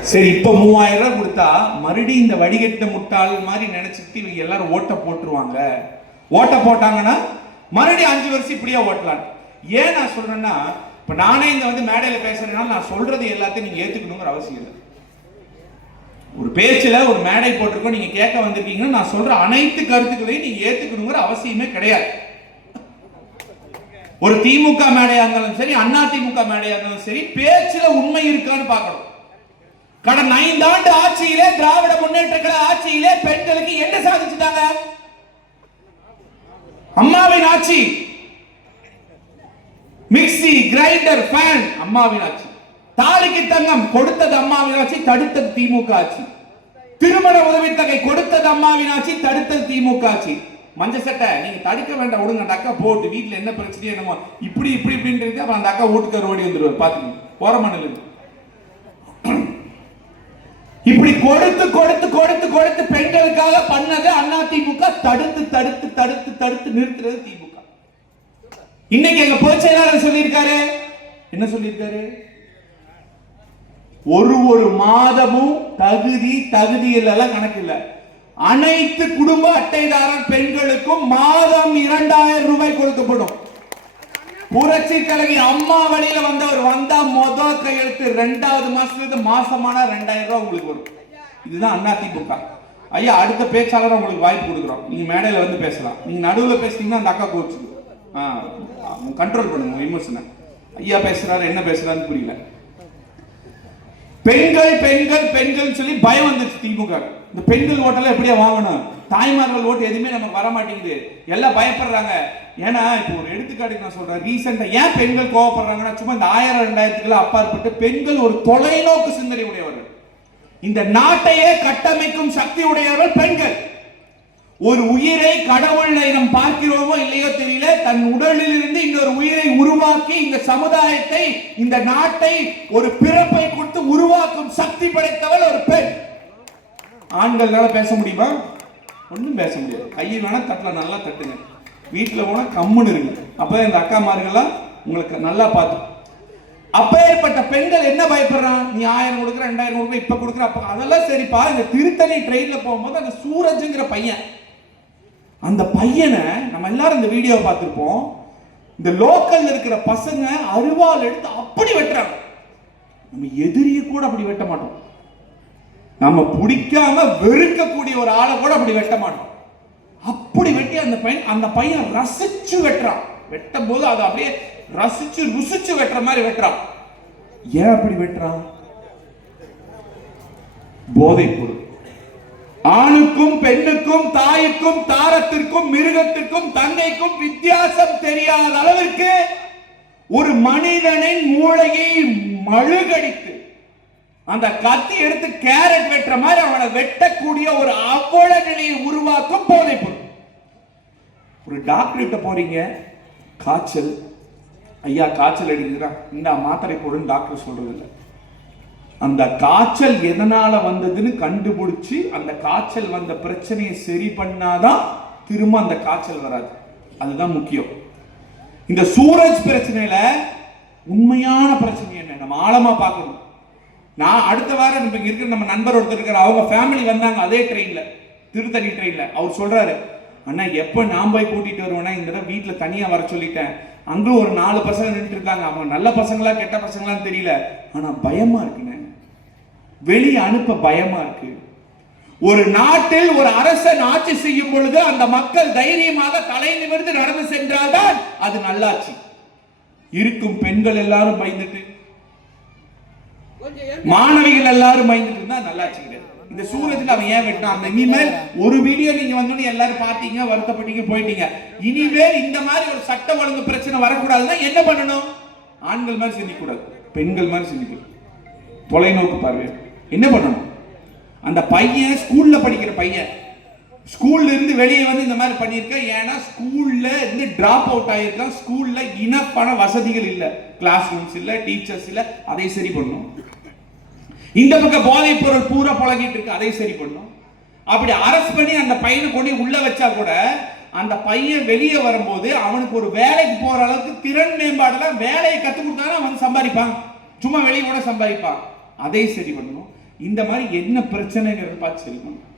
சரி இப்போ மூவாயிரம் ரூபாய் கொடுத்தா மறுபடியும் இந்த வடிகட்ட முட்டாள் மாதிரி நினைச்சிட்டு இவங்க எல்லாரும் ஓட்ட போட்டுருவாங்க. ஓட்ட போட்டாங்கன்னா மறுபடியும் அஞ்சு வருஷம் இப்படியே ஓட்டலாம் ஏன் நான் சொல்றேன்னா இப்ப நானே இந்த வந்து மேடையில பேசுறதுனால நான் சொல்றது எல்லாத்தையும் நீங்க ஏத்துக்கணுங்கிற அவசியம் இல்லை. ஒரு பேச்சுல ஒரு மேடை போட்டிருக்கோம் நீங்க கேட்க வந்திருக்கீங்கன்னா நான் சொல்ற அனைத்து கருத்துக்களையும் நீங்க ஏத்துக்கணுங்கிற அவசியமே கிடையாது. ஒரு திமுக மேடையா இருந்தாலும் சரி அண்ணா திமுக மேடையா இருந்தாலும் சரி பேச்சுல உண்மை இருக்கான்னு பார்க்கணும். கடந்த ஐந்தாண்டு ஆட்சியிலே திராவிட முன்னேற்ற கழக ஆட்சியிலே பெண்களுக்கு என்ன சாதிச்சுட்டாங்க? அம்மாவின் ஆட்சி. மிக்ஸி கிரைண்டர் ஃபேன் அம்மாவின் ஆட்சி. தாலிக்கு தங்கம் கொடுத்தது அம்மாவின் ஆட்சி தடுத்தது திமுக ஆட்சி. திருமண உதவித்தொகை கொடுத்தது அம்மாவின் ஆட்சி தடுத்தது திமுக ஆட்சி. மஞ்ச சட்டை நீங்க தடுக்க வேண்டாம் விடுங்க அந்த அக்கா போட்டு வீட்டுல என்ன பிரச்சனையோ என்னமோ இப்படி இப்படி இப்படின்றது அப்புறம் அந்த அக்கா வீட்டுக்கார ஓடி வந்துருவார் பாத்துக்கோங்க. ஓரமணல் இப்படி கொடுத்து கொடுத்து கொடுத்து கொடுத்து பெண்களுக்காக பண்ணது அண்ணா திமுக தடுத்து தடுத்து தடுத்து தடுத்து நிறுத்துறது திமுக. இன்னைக்கு எங்க பொதுச் செயலாளர் சொல்லியிருக்காரு. என்ன சொல்லியிருக்காரு? ஒரு ஒரு மாதமும் தகுதி தகுதி எல்லாம் கணக்கு இல்ல. அனைத்து குடும்ப அட்டைதாரர் பெண்களுக்கும் மாதம் இரண்டாயிரம் ரூபாய் கொடுக்கப்படும். புரட்சி கழகி அம்மா வழியில வந்தவர் வந்தா மொத கையெழுத்து ரெண்டாவது மாசத்துல இருந்து மாசமான ரெண்டாயிரம் ரூபாய் உங்களுக்கு வரும். இதுதான் அதிமுக ஐயா அடுத்த பேச்சாளர் உங்களுக்கு வாய்ப்பு கொடுக்குறோம். நீங்க மேடையில வந்து பேசலாம். நீங்க நடுவில் பேசுனீங்கன்னா அந்த அக்கா கோச்சு கண்ட்ரோல் பண்ணுங்க விமர்சனம் ஐயா பேசுறாரு என்ன பேசுறாருன்னு புரியல. பெண்கள் பெண்கள் பெண்கள் சொல்லி பயம் வந்துச்சு திமுக. இந்த பெண்கள் ஓட்டெல்லாம் எப்படியா வாங்கணும்? தாய்மார்கள் ஓட்டு எதுவுமே நமக்கு வர மாட்டேங்குது. எல்லாம் பயப்படுறாங்க. ஏன்னா இப்போ ஒரு எடுத்துக்காட்டுக்கு நான் சொல்றேன். ரீசெண்டா ஏன் பெண்கள் கோவப்படுறாங்கன்னா சும்மா இந்த ஆயிரம் ரெண்டாயிரத்துக்குள்ள அப்பாற்பட்டு பெண்கள் ஒரு தொலைநோக்கு சிந்தனை உடையவர்கள். இந்த நாட்டையே கட்டமைக்கும் சக்தி உடையவர்கள் பெண்கள். ஒரு உயிரை கடவுளை நாம் பார்க்கிறோமோ இல்லையோ தெரியல தன் உடலில் இருந்து இன்னொரு உயிரை உருவாக்கி இந்த சமுதாயத்தை இந்த நாட்டை ஒரு பிறப்பை கொடுத்து உருவாக்கும் சக்தி படைத்தவள் ஒரு பெண். ஆண்கள்னால பேச முடியுமா? ஒன்றும் பேச முடியாது. கையை வேணா தட்டில் நல்லா தட்டுங்க. வீட்டில் போனால் கம்முன்னு இருங்க. அப்போ இந்த அக்காமார்கள்லாம் உங்களுக்கு நல்லா பார்த்து அப்பேற்பட்ட பெண்கள் என்ன பயப்படுறான் நீ ஆயிரம் கொடுக்குற ரெண்டாயிரம் கொடுக்குற இப்ப கொடுக்குற அப்ப அதெல்லாம் சரிப்பா இந்த திருத்தணி ட்ரெயின்ல போகும்போது அந்த சூரஜ்ங்கிற பையன் அந்த பையனை நம்ம எல்லாரும் இந்த வீடியோ பார்த்துருப்போம். இந்த லோக்கல்ல இருக்கிற பசங்க அருவாள் எடுத்து அப்படி வெட்டுறாங்க. நம்ம எதிரியை கூட அப்படி வெட்ட மாட்டோம். நம்ம பிடிக்காம வெறுக்கக்கூடிய ஒரு ஆளை கூட அப்படி வெட்ட மாட்டோம். அப்படி வெட்டி அந்த பையன் அந்த பையன் ரசிச்சு வெட்டுறான். வெட்டும் போது அதை அப்படியே ரசிச்சு ருசிச்சு வெட்டுற மாதிரி வெட்டுறான் ஏன் அப்படி வெட்டுறான் போதை பொருள். ஆணுக்கும் பெண்ணுக்கும் தாய்க்கும் தாரத்திற்கும் மிருகத்திற்கும் தங்கைக்கும் வித்தியாசம் தெரியாத அளவிற்கு ஒரு மனிதனின் மூளையை மழுகடித்து அந்த கத்தி எடுத்து கேரட் வெட்டுற மாதிரி அவனை வெட்டக்கூடிய ஒரு அவ்வள நிலையை உருவாக்கும் போதை பொருள். ஒரு டாக்டர்கிட்ட போறீங்க காய்ச்சல் ஐயா காய்ச்சல் அடிக்குதுன்னா இந்த மாத்திரை போடுன்னு டாக்டர் சொல்கிறதில்ல அந்த காய்ச்சல் எதனால வந்ததுன்னு கண்டுபிடிச்சி அந்த காய்ச்சல் வந்த பிரச்சனையை சரி பண்ணாதான் திரும்ப அந்த காய்ச்சல் வராது. அதுதான் முக்கியம். இந்த சூரஜ் பிரச்சனையில உண்மையான பிரச்சனை என்ன? நம்ம ஆழமா பார்க்கணும். நான் அடுத்த வாரம் இப்ப இருக்கிற நம்ம நண்பர் ஒருத்தர் இருக்கிற அவங்க ஃபேமிலி வந்தாங்க அதே ட்ரெயின்ல திருத்தணி ட்ரெயின்ல அவர் சொல்றாரு அண்ணா எப்ப நான் போய் கூட்டிட்டு வருவேன்னா இந்த தடவை வீட்டுல தனியா வர சொல்லிட்டேன். அங்க ஒரு நாலு பசங்க நின்றுட்டு இருக்காங்க. அவங்க நல்ல பசங்களா கெட்ட பசங்களான்னு தெரியல. ஆனா பயமா இருக்குண்ணே வெளியே அனுப்ப பயமா இருக்கு. ஒரு நாட்டில் ஒரு அரசன் ஆட்சி செய்யும் பொழுது அந்த மக்கள் தைரியமாக தலை நிமிர்ந்து நடந்து சென்றால்தான் அது நல்லாட்சி. இருக்கும் பெண்கள் எல்லாரும் பயந்துட்டு மாணவிகள் எல்லாரும் பயந்துட்டு இருந்தா நல்லாட்சி கிடையாது. இந்த சூரஜ்ல அவன் ஏன் வெட்டான்? அந்த இனிமேல் ஒரு வீடியோ நீங்க வந்தோன்னு எல்லாரும் பாத்தீங்க வருத்தப்பட்டீங்க போயிட்டீங்க. இனிமேல் இந்த மாதிரி ஒரு சட்டம் ஒழுங்கு பிரச்சனை வரக்கூடாதுன்னா என்ன பண்ணணும்? ஆண்கள் மாதிரி சிந்திக்கூடாது பெண்கள் மாதிரி சிந்திக்கணும். தொலைநோக்கு பார்வை. என்ன பண்ணணும்? அந்த பையன் ஸ்கூல்ல படிக்கிற பையன். ஸ்கூல்ல இருந்து வெளியே வந்து இந்த மாதிரி பண்ணியிருக்கேன் ஏன்னா ஸ்கூல்ல இருந்து டிராப் அவுட் ஆயிருக்கான். ஸ்கூல்ல இனப்பான வசதிகள் இல்லை. கிளாஸ் ரூம்ஸ் இல்லை டீச்சர்ஸ் இல்லை அதை சரி பண்ணணும். இந்த பக்கம் போதைப் பொருள் பூரா பழகிட்டு இருக்கு அதை சரி பண்ணும் அப்படி அரெஸ்ட் பண்ணி அந்த பையனை கொண்டு உள்ள வச்சா கூட அந்த பையன் வெளியே வரும்போது அவனுக்கு ஒரு வேலைக்கு போற அளவுக்கு திறன் மேம்பாடுல வேலையை கத்து கொடுத்தாலும் அவன் சம்பாதிப்பான். சும்மா வெளியே கூட சம்பாதிப்பான். அதை சரி பண்ணணும். இந்த மாதிரி என்ன பிரச்சனைங்கிறது பார்த்து சரி பண்ணணும்.